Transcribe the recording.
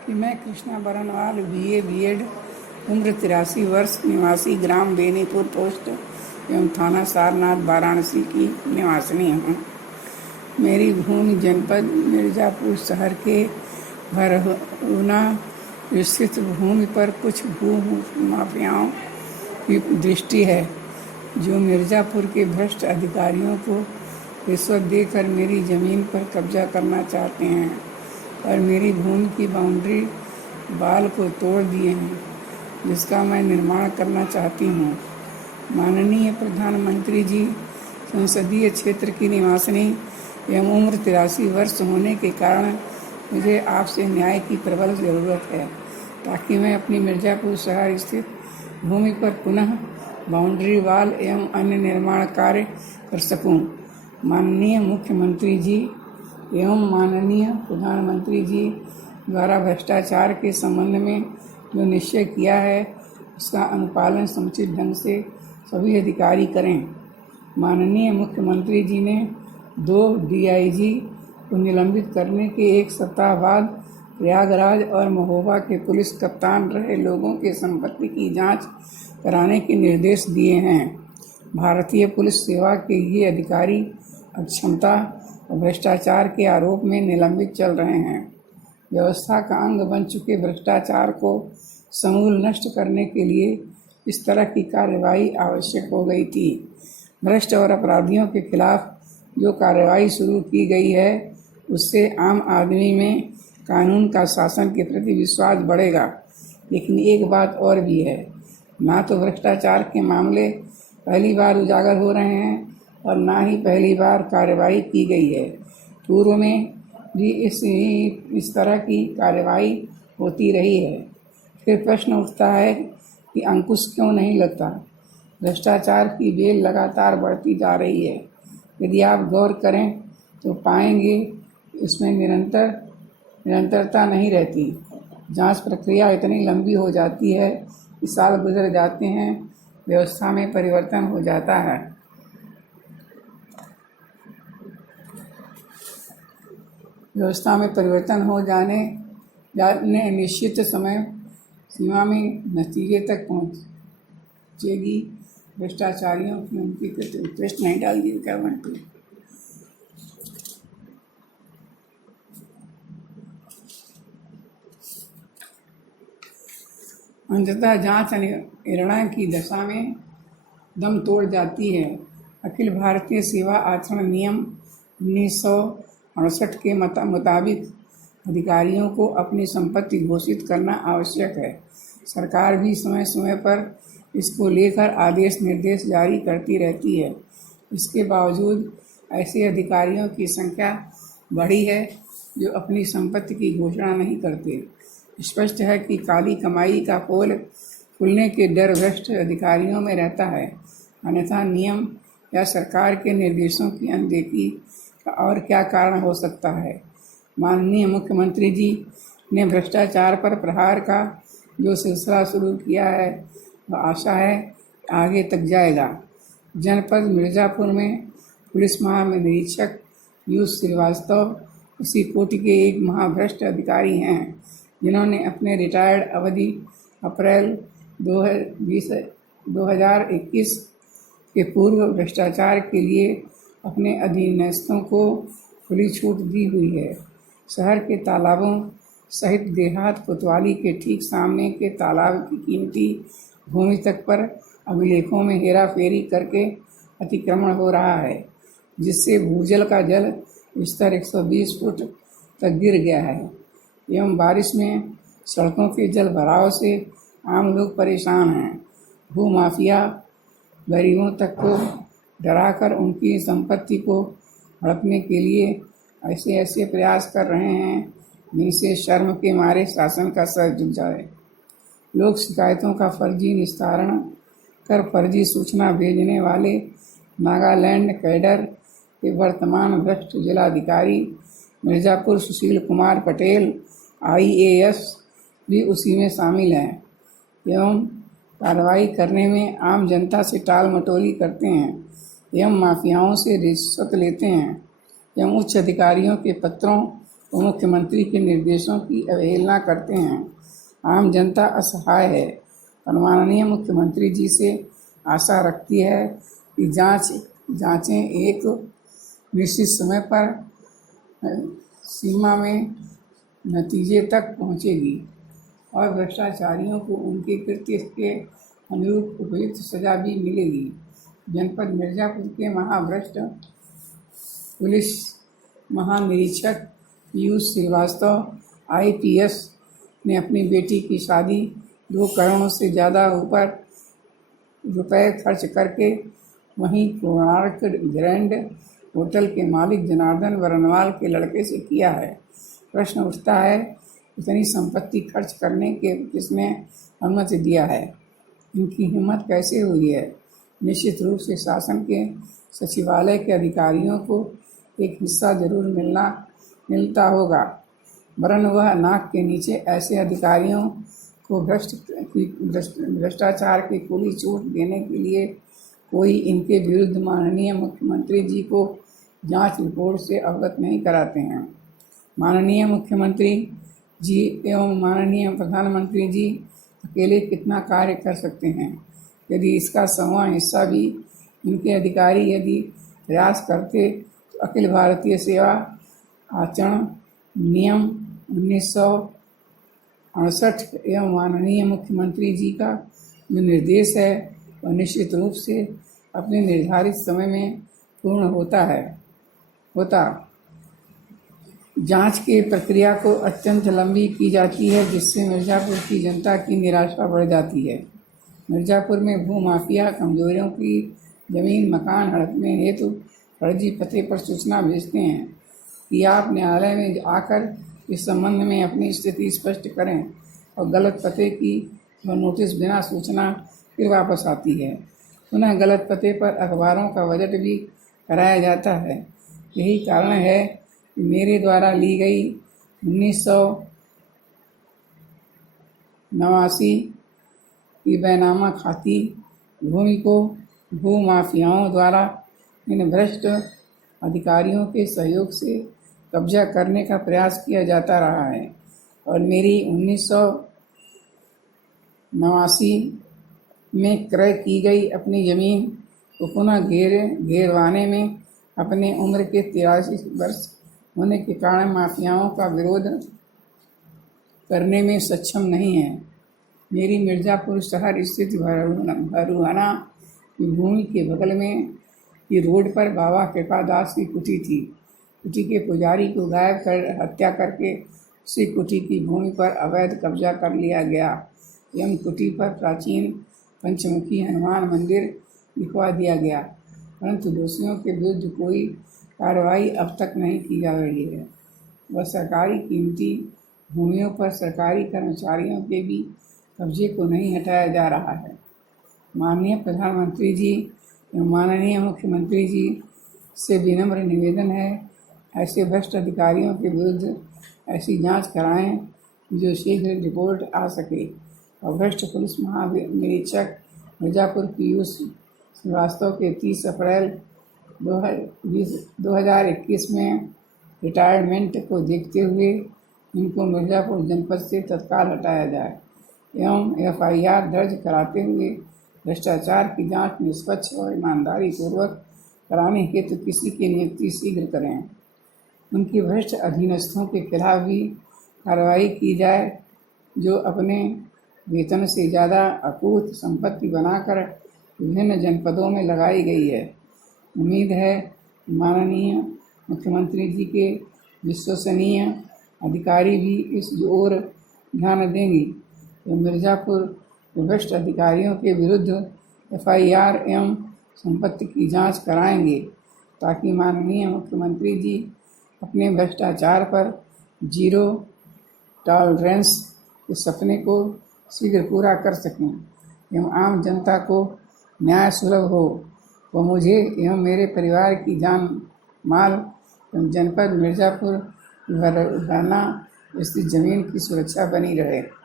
कि मैं Krishna Barnwal BA B.Ed उम्र 83 वर्ष निवासी ग्राम बेनीपुर पोस्ट एवं थाना सारनाथ वाराणसी की निवासिनी हूँ। मेरी भूमि जनपद मिर्ज़ापुर शहर के भरहुना स्थित भूमि पर कुछ भू माफियाओं की दृष्टि है जो मिर्ज़ापुर के भ्रष्ट अधिकारियों को रिश्वत देकर मेरी ज़मीन पर कब्जा करना चाहते हैं और मेरी भूमि की बाउंड्री वाल को तोड़ दिए हैं, जिसका मैं निर्माण करना चाहती हूँ। माननीय प्रधानमंत्री जी, संसदीय क्षेत्र की निवासिनी एवं उम्र 83 वर्ष होने के कारण मुझे आपसे न्याय की प्रबल ज़रूरत है, ताकि मैं अपनी मिर्ज़ापुर शहर स्थित भूमि पर पुनः बाउंड्री वाल एवं अन्य निर्माण कार्य कर सकूं। माननीय मुख्यमंत्री जी एवं माननीय प्रधानमंत्री जी द्वारा भ्रष्टाचार के संबंध में जो निश्चय किया है, उसका अनुपालन समुचित ढंग से सभी अधिकारी करें। माननीय मुख्यमंत्री जी ने 2 DIG को निलंबित करने के 1 सप्ताह बाद प्रयागराज और महोबा के पुलिस कप्तान रहे लोगों के संपत्ति की जांच कराने के निर्देश दिए हैं। भारतीय पुलिस सेवा के ये अधिकारी अक्षमता और भ्रष्टाचार के आरोप में निलंबित चल रहे हैं। व्यवस्था का अंग बन चुके भ्रष्टाचार को समूल नष्ट करने के लिए इस तरह की कार्रवाई आवश्यक हो गई थी। भ्रष्ट और अपराधियों के खिलाफ जो कार्रवाई शुरू की गई है, उससे आम आदमी में कानून का शासन के प्रति विश्वास बढ़ेगा। लेकिन एक बात और भी है, ना तो भ्रष्टाचार के मामले पहली बार उजागर हो रहे हैं और ना ही पहली बार कार्रवाई की गई है। पूर्व में भी इस तरह की कार्रवाई होती रही है। फिर प्रश्न उठता है कि अंकुश क्यों नहीं लगता। भ्रष्टाचार की बेल लगातार बढ़ती जा रही है। यदि आप गौर करें तो पाएंगे इसमें निरंतरता नहीं रहती। जांच प्रक्रिया इतनी लंबी हो जाती है कि साल गुजर जाते हैं, व्यवस्था में परिवर्तन हो जाता है। व्यवस्था में परिवर्तन हो जाने निश्चित समय सीमा में नतीजे तक पहुँचेगी। भ्रष्टाचारियों की उनकी टेस्ट नहीं डाल दी गवर्नमेंट पे। अंततः जांच निर्णय की दशा में दम तोड़ जाती है। अखिल भारतीय सेवा आचरण नियम 1968 के मुताबिक अधिकारियों को अपनी संपत्ति घोषित करना आवश्यक है। सरकार भी समय समय पर इसको लेकर आदेश निर्देश जारी करती रहती है। इसके बावजूद ऐसे अधिकारियों की संख्या बढ़ी है जो अपनी संपत्ति की घोषणा नहीं करते। स्पष्ट है कि काली कमाई का पोल खुलने के डर भ्रष्ट अधिकारियों में रहता है, अन्यथा नियम या सरकार के निर्देशों की अनदेखी का और क्या कारण हो सकता है। माननीय मुख्यमंत्री जी ने भ्रष्टाचार पर प्रहार का जो सिलसिला शुरू किया है, वह आशा है आगे तक जाएगा। जनपद मिर्ज़ापुर में पुलिस महानिरीक्षक U श्रीवास्तव इसी कोटि के एक महाभ्रष्ट अधिकारी हैं, जिन्होंने अपने रिटायर्ड अवधि अप्रैल 2021 के पूर्व भ्रष्टाचार के लिए अपने अधीनस्थों को खुली छूट दी हुई है। शहर के तालाबों सहित देहात कोतवाली के ठीक सामने के तालाब की कीमती भूमि तक पर अभिलेखों में हेरा फेरी करके अतिक्रमण हो रहा है, जिससे भूजल का जल स्तर 120 फुट तक गिर गया है एवं बारिश में सड़कों के जल भराव से आम लोग परेशान हैं। भूमाफिया गरीबों तक को डराकर उनकी संपत्ति को हड़पने के लिए ऐसे प्रयास कर रहे हैं जिनसे शर्म के मारे शासन का सर झुक जाए। लोक शिकायतों का फर्जी निस्तारण कर फर्जी सूचना भेजने वाले नागालैंड कैडर के वर्तमान भ्रष्ट जिलाधिकारी मिर्ज़ापुर सुशील कुमार पटेल IAS भी उसी में शामिल हैं एवं कार्रवाई करने में आम जनता से टाल मटोली करते हैं एवं माफियाओं से रिश्वत लेते हैं एवं उच्च अधिकारियों के पत्रों वो मुख्यमंत्री के निर्देशों की अवहेलना करते हैं। आम जनता असहाय है और माननीय मुख्यमंत्री जी से आशा रखती है कि जांचें एक निश्चित समय पर सीमा में नतीजे तक पहुंचेगी और भ्रष्टाचारियों को उनके कृत्य के अनुरूप उपयुक्त सजा भी मिलेगी। जनपद मिर्जापुर के महाभ्रष्ट पुलिस महानिरीक्षक पीयूष श्रीवास्तव IPS ने अपनी बेटी की शादी 2 करोड़ से ज़्यादा ऊपर रुपए खर्च करके वहीं कोणार्क ग्रैंड होटल के मालिक जनार्दन बरनवाल के लड़के से किया है। प्रश्न उठता है, इतनी संपत्ति खर्च करने के किसने अनुमति दिया है? इनकी हिम्मत कैसे हुई है? निश्चित रूप से शासन के सचिवालय के अधिकारियों को एक हिस्सा जरूर मिलता होगा, वरन वह नाक के नीचे ऐसे अधिकारियों को भ्रष्टाचार की खुली छूट देने के लिए कोई इनके विरुद्ध माननीय मुख्यमंत्री जी को जांच रिपोर्ट से अवगत नहीं कराते हैं। माननीय मुख्यमंत्री जी एवं माननीय प्रधानमंत्री जी अकेले कितना कार्य कर सकते हैं? यदि इसका 1/4 हिस्सा भी इनके अधिकारी यदि प्रयास करते तो अखिल भारतीय सेवा आचरण नियम 1968 एवं माननीय मुख्यमंत्री जी का जो निर्देश है वह निश्चित रूप से अपने निर्धारित समय में पूर्ण होता। जांच की प्रक्रिया को अत्यंत लंबी की जाती है, जिससे मिर्जापुर की जनता की निराशा बढ़ जाती है। मिर्जापुर में भूमाफिया कमजोरियों की जमीन मकान हड़पने हेतु फर्जी पते पर सूचना भेजते हैं कि आप न्यायालय में आकर इस संबंध में अपनी स्थिति स्पष्ट करें, और गलत पते की वह नोटिस बिना सूचना फिर वापस आती है। पुनः गलत पते पर अखबारों का बजट भी कराया जाता है। यही कारण है कि मेरे द्वारा ली गई 1989 की बैनामा खाती भूमि को भूमाफियाओं द्वारा इन भ्रष्ट अधिकारियों के सहयोग से कब्जा करने का प्रयास किया जाता रहा है, और मेरी 1989 में क्रय की गई अपनी ज़मीन को पुनः घेरवाने में अपने उम्र के 83 वर्ष होने के कारण माफियाओं का विरोध करने में सक्षम नहीं है। मेरी मिर्जापुर शहर स्थित भरुहना की भूमि के बगल में की रोड पर बाबा कृपादास की कुटी थी। कुटी के पुजारी को गायब कर हत्या करके उसी कुटी की भूमि पर अवैध कब्जा कर लिया गया एवं कुटी पर प्राचीन पंचमुखी हनुमान मंदिर लिखवा दिया गया, परंतु दोषियों के विरुद्ध कोई कार्रवाई अब तक नहीं की जा रही है। वह सरकारी कीमती भूमियों पर सरकारी कर्मचारियों के भी कब्जे को नहीं हटाया जा रहा है। माननीय प्रधानमंत्री जी एवं माननीय मुख्यमंत्री जी से विनम्र निवेदन है, ऐसे भ्रष्ट अधिकारियों के विरुद्ध ऐसी जांच कराएं जो शीघ्र रिपोर्ट आ सके, और भ्रष्ट पुलिस महानिरीक्षक मिर्जापुर पीयूष श्रीवास्तव के 30 अप्रैल 2021 में रिटायरमेंट को देखते हुए इनको मिर्जापुर जनपद से तत्काल हटाया जाए एवं FIR दर्ज कराते हुए भ्रष्टाचार की जांच निष्पक्ष और ईमानदारी पूर्वक कराने हेतु किसी की नियुक्ति शीघ्र करें। उनके भ्रष्ट अधीनस्थों के खिलाफ भी कार्रवाई की जाए जो अपने वेतन से ज़्यादा अकूत संपत्ति बनाकर विभिन्न जनपदों में लगाई गई है। उम्मीद है माननीय मुख्यमंत्री जी के विश्वसनीय अधिकारी भी इस ओर ध्यान देंगे तो मिर्जापुर भ्रष्ट अधिकारियों के विरुद्ध FIR एवं संपत्ति की जांच कराएंगे, ताकि माननीय मुख्यमंत्री जी अपने भ्रष्टाचार पर जीरो टॉलरेंस के सपने को शीघ्र पूरा कर सकें एवं आम जनता को न्याय सुलभ हो, वो मुझे एवं मेरे परिवार की जान माल एवं जनपद मिर्जापुर भरना स्थित जमीन की सुरक्षा बनी रहे।